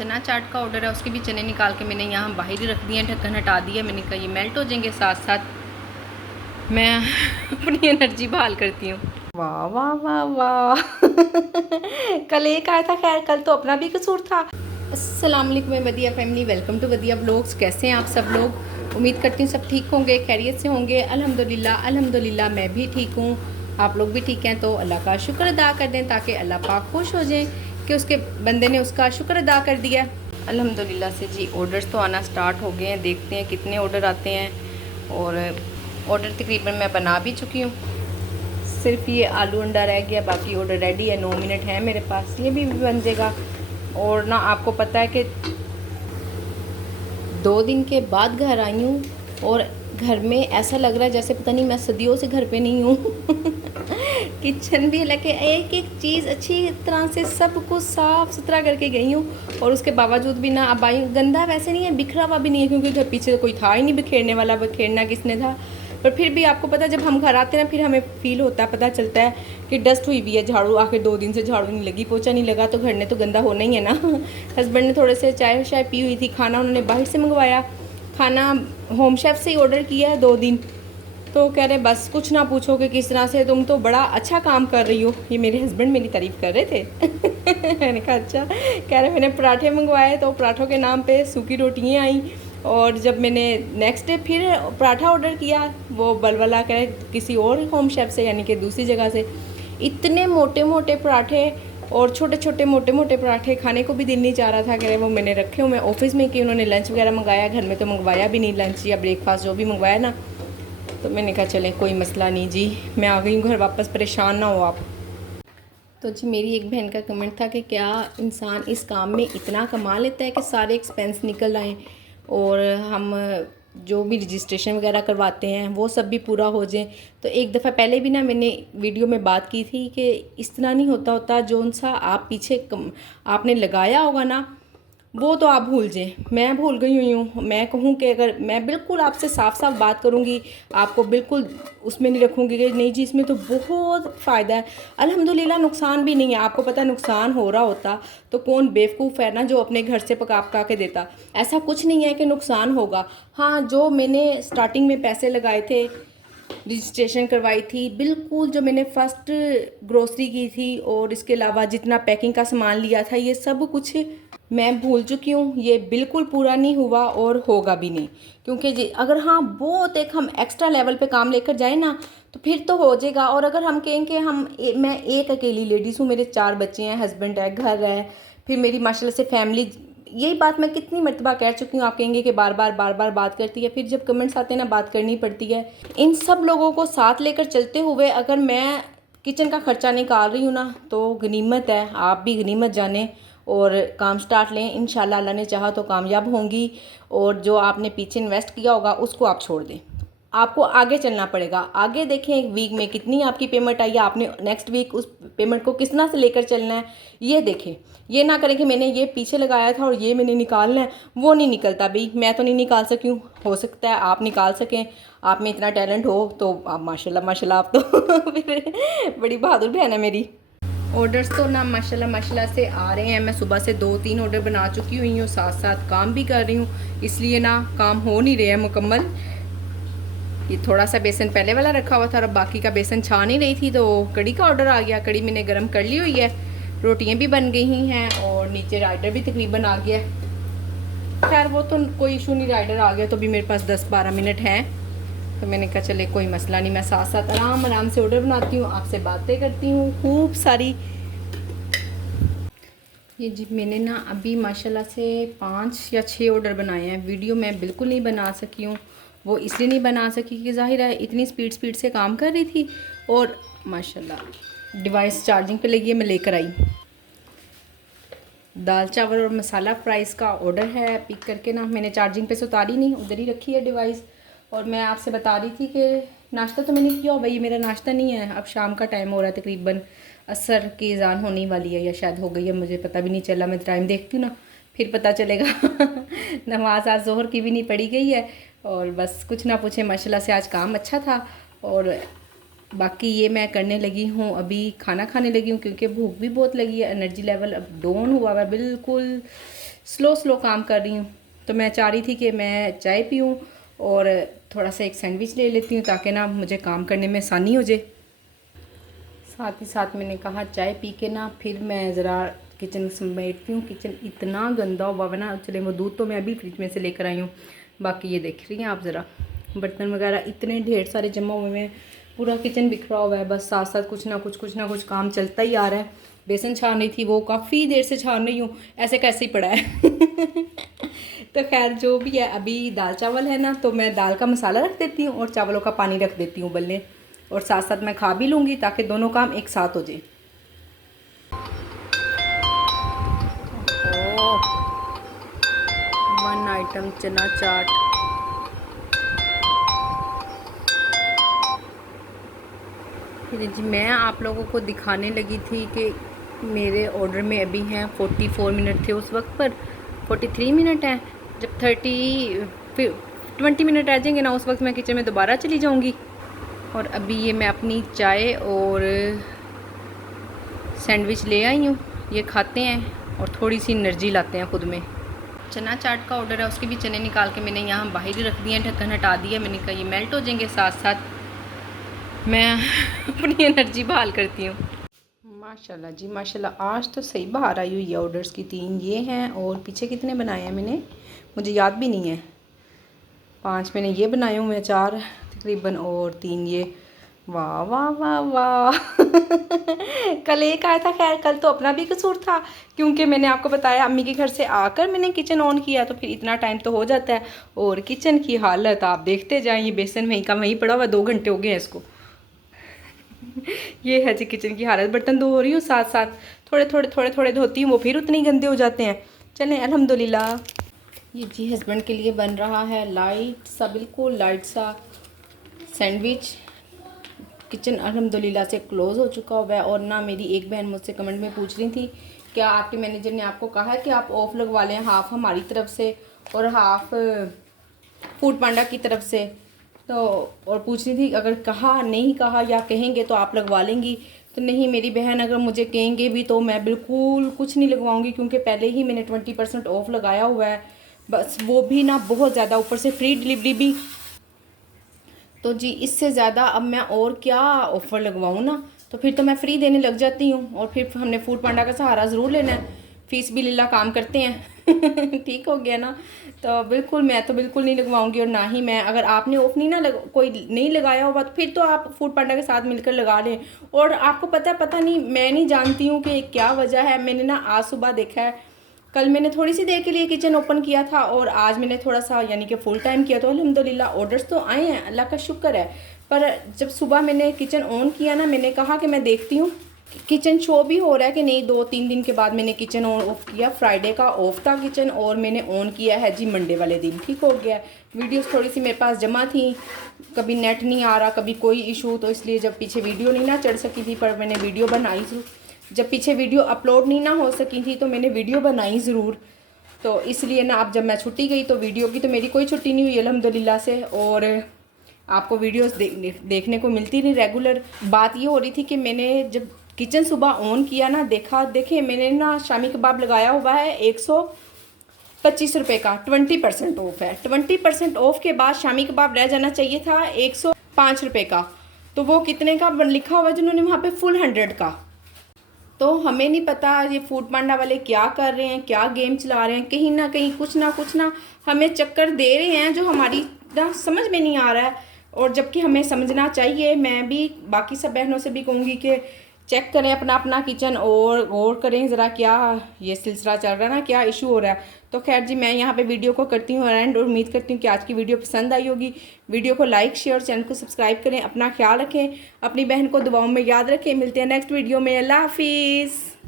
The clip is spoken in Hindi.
चना चाट का ऑर्डर है, उसके भी चने निकाल के मैंने यहाँ बाहर ही रख दिए हैं, ढक्कन हटा दिया। मैंने कहा ये मेल्ट हो जाएंगे, साथ साथ मैं अपनी एनर्जी बहाल करती हूँ। वाह वाह वाह वाह कल एक आया था, खैर कल तो अपना भी कसूर था। अस्सलाम वालेकुम वदिया फैमिली, वेलकम टू वदिया ब्लॉग्स। कैसे हैं आप सब लोग? उम्मीद करती हूँ सब ठीक होंगे, खैरियत से होंगे। अल्हम्दुलिल्लाह अल्हम्दुलिल्लाह मैं भी ठीक हूँ, आप लोग भी ठीक हैं। तो अल्लाह का शुक्र अदा कर दें ताकि अल्लाह पाक खुश हो जाए कि उसके बंदे ने उसका शुक्र अदा कर दिया। अल्हम्दुलिल्लाह से जी ऑर्डर्स तो आना स्टार्ट हो गए हैं, देखते हैं कितने ऑर्डर आते हैं। और ऑर्डर तकरीबन मैं बना भी चुकी हूँ, सिर्फ ये आलू अंडा रह गया, बाकी ऑर्डर रेडी है। 9 मिनट है मेरे पास, ये भी बन जाएगा। और ना आपको पता है कि 2 दिन के बाद घर आई हूँ और घर में ऐसा लग रहा है जैसे पता नहीं मैं सदियों से घर पे नहीं हूँ किचन भी हालांकि एक एक चीज़ अच्छी तरह से सब कुछ साफ़ सुथरा करके गई हूँ, और उसके बावजूद भी ना अब आई। गंदा वैसे नहीं है, बिखरा हुआ भी नहीं है, क्योंकि घर पीछे कोई था ही नहीं बिखेरने वाला। बिखेरना किसने था? पर फिर भी आपको पता है जब हम घर आते हैं ना, फिर हमें फील होता है, पता चलता है कि डस्ट हुई भी है। झाड़ू आखिर 2 दिन से झाड़ू नहीं लगी, पोछा नहीं लगा, तो घर ने तो गंदा होना ही है ना हस्बैंड ने थोड़े से चाय शाय पी हुई थी, खाना उन्होंने बाहर से मंगवाया, खाना होम शेफ से ही ऑर्डर किया है 2 दिन। तो कह रहे बस कुछ ना पूछो कि किस तरह से तुम तो बड़ा अच्छा काम कर रही हो। ये मेरे हस्बैंड मेरी तारीफ़ कर रहे थे मैंने कहा अच्छा। कह रहे मैंने पराठे मंगवाए तो पराठों के नाम पे सूखी रोटियाँ आई, और जब मैंने नेक्स्ट डे फिर पराठा ऑर्डर किया, वो बलवला कह रहे किसी और होम शेफ से, यानी कि दूसरी जगह से। इतने मोटे मोटे पराठे और छोटे छोटे मोटे मोटे पराठे खाने को भी दिल नहीं चाह रहा था। कह रहे वो मैंने रखे हुए ऑफिस में कि उन्होंने लंच वगैरह मंगाया, घर में तो मंगवाया भी नहीं लंच या ब्रेकफास्ट जो भी मंगवाया ना। तो मैंने कहा चले कोई मसला नहीं जी, मैं आ गई हूँ घर वापस, परेशान ना हो आप। तो जी मेरी एक बहन का कमेंट था कि क्या इंसान इस काम में इतना कमा लेता है कि सारे एक्सपेंस निकल आएँ और हम जो भी रजिस्ट्रेशन वगैरह करवाते हैं वो सब भी पूरा हो जाए। तो एक दफ़ा पहले भी ना मैंने वीडियो में बात की थी कि इस तरह नहीं होता जो सा आप पीछे आपने लगाया होगा ना, वो तो आप भूल जाएं। मैं भूल गई हुई हूँ। मैं कहूँ कि अगर मैं बिल्कुल आपसे साफ साफ बात करूँगी, आपको बिल्कुल उसमें नहीं रखूँगी कि नहीं जी इसमें तो बहुत फ़ायदा है, अल्हम्दुलिल्लाह नुकसान भी नहीं है। आपको पता नुकसान हो रहा होता तो कौन बेवकूफ़ है ना जो अपने घर से पका के देता। ऐसा कुछ नहीं है कि नुकसान होगा। हाँ, जो मैंने स्टार्टिंग में पैसे लगाए थे, रजिस्ट्रेशन करवाई थी, बिल्कुल जो मैंने फ़र्स्ट ग्रोसरी की थी और इसके अलावा जितना पैकिंग का सामान लिया था, ये सब कुछ मैं भूल चुकी हूँ। ये बिल्कुल पूरा नहीं हुआ और होगा भी नहीं, क्योंकि जी अगर हाँ बहुत एक हम एक्स्ट्रा लेवल पे काम लेकर जाए ना तो फिर तो हो जाएगा। और अगर हम कहें कि मैं एक अकेली लेडीज़ हूँ, मेरे 4 बच्चे हैं, हस्बैंड है, घर है, फिर मेरी माशाल्लाह से फैमिली, यही बात मैं कितनी मरतबा कह चुकी हूँ। आप कहेंगे कि बार बार बात करती है, फिर जब कमेंट्स आते हैं ना बात करनी पड़ती है। इन सब लोगों को साथ लेकर चलते हुए अगर मैं किचन का खर्चा निकाल रही हूँ ना तो गनीमत है, आप भी गनीमत जाने और काम स्टार्ट लें। इंशाल्लाह अल्लाह ने चाहा तो कामयाब होंगी। और जो आपने पीछे इन्वेस्ट किया होगा उसको आप छोड़ दें, आपको आगे चलना पड़ेगा। आगे देखें एक वीक में कितनी आपकी पेमेंट आई है, आपने नेक्स्ट वीक उस पेमेंट को किस तरह से लेकर चलना है ये देखें। ये ना करें कि मैंने ये पीछे लगाया था और ये मैंने निकालना है, वो नहीं निकलता भाई। मैं तो नहीं निकाल सकी हूँ, हो सकता है आप निकाल सकें, आप में इतना टैलेंट हो तो आप माशाल्लाह माशाल्लाह, आप तो फिर बड़ी बहादुर बहन है मेरी। ऑर्डर्स तो ना माशाल्लाह माशाल्लाह से आ रहे हैं। मैं सुबह से 2-3 ऑर्डर बना चुकी हुई हूँ, साथ साथ काम भी कर रही हूँ, इसलिए ना काम हो नहीं रहे हैं मुकम्मल। ये थोड़ा सा बेसन पहले वाला रखा हुआ था और बाकी का बेसन छा नहीं रही थी, तो कड़ी का ऑर्डर आ गया। कड़ी मैंने गर्म कर ली हुई है, रोटियाँ भी बन गई हैं और नीचे राइडर भी तकरीबन आ गया। खैर वो तो कोई इशू नहीं, राइडर आ गया तो भी मेरे पास 10-12 मिनट हैं। तो मैंने कहा चले कोई मसला नहीं, मैं साथ साथ आराम से ऑर्डर बनाती हूँ, आपसे बातें करती हूँ खूब सारी। ये जी मैंने ना अभी माशाल्लाह से 5 या 6 ऑर्डर बनाए हैं। वीडियो मैं बिल्कुल नहीं बना सकी हूँ, वो इसलिए नहीं बना सकी कि ज़ाहिर है इतनी स्पीड से काम कर रही थी। और माशाल्लाह डिवाइस चार्जिंग पे लगी है, मैं लेकर आई। दाल चावल और मसाला फ्राइज़ का ऑर्डर है, पिक करके ना मैंने चार्जिंग पे से उतारी नहीं, उधर ही रखी है डिवाइस। और मैं आपसे बता रही थी कि नाश्ता तो मैंने किया, भाई ये मेरा नाश्ता नहीं है। अब शाम का टाइम हो रहा है, तकरीबन असर की अज़ान होने वाली है या शायद हो गई है, मुझे पता भी नहीं चला। मैं टाइम देखती हूँ ना फिर पता चलेगा नमाज आज ज़ोहर की भी नहीं पढ़ी गई है। और बस कुछ ना पूछे, माशाल्लाह से आज काम अच्छा था। और बाकी ये मैं करने लगी हूँ, अभी खाना खाने लगी हूँ, क्योंकि भूख भी बहुत लगी है। एनर्जी लेवल अब डाउन हुआ है, बिल्कुल स्लो स्लो काम कर रही हूँ। तो मैं चाह रही थी कि मैं चाय पीऊँ और थोड़ा सा एक सैंडविच ले लेती हूँ ताकि ना मुझे काम करने में आसानी हो जाए। साथ ही साथ मैंने कहा चाय पी के ना फिर मैं ज़रा किचन समेटती हूँ। किचन इतना गंदा हुआ है ना। चले वो दूध तो मैं अभी फ्रिज में से लेकर आई हूँ, बाकी ये देख रही हैं आप ज़रा बर्तन वगैरह इतने ढेर सारे जमा हुए हैं, पूरा किचन बिखरा हुआ है। बस साथ साथ कुछ ना कुछ काम चलता ही आ रहा है। बेसन छान रही थी, वो काफ़ी देर से छान रही हूँ, ऐसे कैसे ही पड़ा है। तो खैर जो भी है, अभी दाल चावल है ना, तो मैं दाल का मसाला रख देती हूँ और चावलों का पानी रख देती हूँ उबलने, और साथ साथ मैं खा भी लूँगी ताकि दोनों काम एक साथ हो जाए। ओह, 1 आइटम चना चाट। फिर जी मैं आप लोगों को दिखाने लगी थी कि मेरे ऑर्डर में अभी हैं 44 मिनट थे उस वक्त पर, 43 मिनट हैं। जब 20 मिनट आ जाएंगे ना, उस वक्त मैं किचन में दोबारा चली जाऊंगी। और अभी ये मैं अपनी चाय और सैंडविच ले आई हूँ, ये खाते हैं और थोड़ी सी एनर्जी लाते हैं खुद में। चना चाट का ऑर्डर है, उसके भी चने निकाल के मैंने यहाँ बाहर ही रख दिए हैं, ढक्कन हटा दिया। मैंने कहा ये मेल्ट हो जाएंगे, साथ साथ मैं अपनी एनर्जी बहाल करती हूँ। माशाल्लाह जी माशाल्लाह, आज तो सही बाहर आई हुई है। ऑर्डर्स की 3 ये हैं, और पीछे कितने बनाए हैं मैंने मुझे याद भी नहीं है। 5 मैंने ये बनाए हुए हैं, 4 तकरीबन, और 3 ये। वाह वाह वाह वाह। कल एक आया था, खैर कल तो अपना भी कसूर था, क्योंकि मैंने आपको बताया अम्मी के घर से आकर मैंने किचन ऑन किया, तो फिर इतना टाइम तो हो जाता है। और किचन की हालत आप देखते जाएं, ये बेसन वहीं का वहीं पड़ा हुआ, 2 घंटे हो गए हैं इसको। ये है जी किचन की हालत। बर्तन धो रही हूँ, साथ साथ थोड़े धोती हूँ, वो फिर उतनी गंदे हो जाते हैं। चलें अल्हम्दुलिल्लाह। ये जी हस्बैंड के लिए बन रहा है लाइट सा, बिल्कुल लाइट सा सैंडविच। किचन अल्हम्दुलिल्लाह से क्लोज़ हो चुका हुआ है। और ना मेरी एक बहन मुझसे कमेंट में पूछ रही थी, क्या आपके मैनेजर ने आपको कहा है कि आप ऑफ़ लगवा लें, हाफ़ हमारी तरफ से और हाफ़ फूड पांडा की तरफ से? तो और पूछ रही थी अगर कहा नहीं कहा या कहेंगे तो आप लगवा लेंगी? तो नहीं मेरी बहन, अगर मुझे कहेंगे भी तो मैं बिल्कुल कुछ नहीं लगवाऊंगी, क्योंकि पहले ही मैंने 20% ऑफ़ लगाया हुआ है, बस वो भी ना बहुत ज़्यादा, ऊपर से फ्री डिलीवरी भी। तो जी इससे ज़्यादा अब मैं और क्या ऑफ़र लगवाऊँ ना, तो फिर तो मैं फ्री देने लग जाती हूँ। और फिर हमने फूड पांडा का सहारा ज़रूर लेना है, फ़ीस भी लिल्ला काम करते हैं। ठीक हो गया ना। तो बिल्कुल मैं तो बिल्कुल नहीं लगवाऊंगी, और ना ही मैं, अगर आपने ऑफ नहीं ना कोई नहीं लगाया होगा तो फिर तो आप फूड पांडा के साथ मिलकर लगा लें। और आपको पता नहीं, मैं नहीं जानती हूँ कि क्या वजह है। मैंने ना आज सुबह देखा है, कल मैंने थोड़ी सी देर के लिए किचन ओपन किया था और आज मैंने थोड़ा सा यानी कि फुल टाइम किया, तो अल्हम्दुलिल्लाह ऑर्डर्स तो आए हैं, अल्लाह का शुक्र है। पर जब सुबह मैंने किचन ऑन किया ना, मैंने कहा कि मैं देखती हूँ किचन शो भी हो रहा है कि नहीं। 2-3 दिन के बाद मैंने किचन ऑफ किया, फ्राइडे का ऑफ था किचन, और मैंने ऑन किया है जी मंडे वाले दिन। ठीक हो गया। वीडियोस थोड़ी सी मेरे पास जमा थी, कभी नेट नहीं आ रहा, कभी कोई इशू, तो इसलिए जब पीछे वीडियो नहीं ना चढ़ सकी थी, पर मैंने वीडियो बनाई ज़रूर। जब पीछे वीडियो अपलोड नहीं ना हो सकी थी तो मैंने वीडियो बनाई ज़रूर। तो इसलिए ना अब जब मैं छुट्टी गई तो वीडियो की तो मेरी कोई छुट्टी नहीं हुई अल्हम्दुलिल्लाह से, और आपको वीडियोस देखने को मिलती नहीं रेगुलर। बात ये हो रही थी कि मैंने जब किचन सुबह ऑन किया ना, देखे मैंने ना शामी कबाब लगाया हुआ है 125 रुपये का, 20% ऑफ है। 20% ऑफ के बाद शामी कबाब रह जाना चाहिए था 105 रुपये का, तो वो कितने का लिखा हुआ है जिन्होंने वहाँ पे फुल 100 का। तो हमें नहीं पता ये फूड पांडा वाले क्या कर रहे हैं, क्या गेम चला रहे हैं, कहीं ना कहीं कुछ ना हमें चक्कर दे रहे हैं जो हमारी ना समझ में नहीं आ रहा है। और जबकि हमें समझना चाहिए। मैं भी बाकी सब बहनों से भी कहूँगी कि चेक करें अपना अपना किचन और गौर करें ज़रा क्या ये सिलसिला चल रहा है ना, क्या इशू हो रहा है। तो खैर जी मैं यहाँ पे वीडियो को करती हूँ एंड, और उम्मीद करती हूँ कि आज की वीडियो पसंद आई होगी। वीडियो को लाइक शेयर, चैनल को सब्सक्राइब करें, अपना ख्याल रखें, अपनी बहन को दुआओं में याद रखें। मिलते हैं नेक्स्ट वीडियो में। अल्लाह हाफिज़।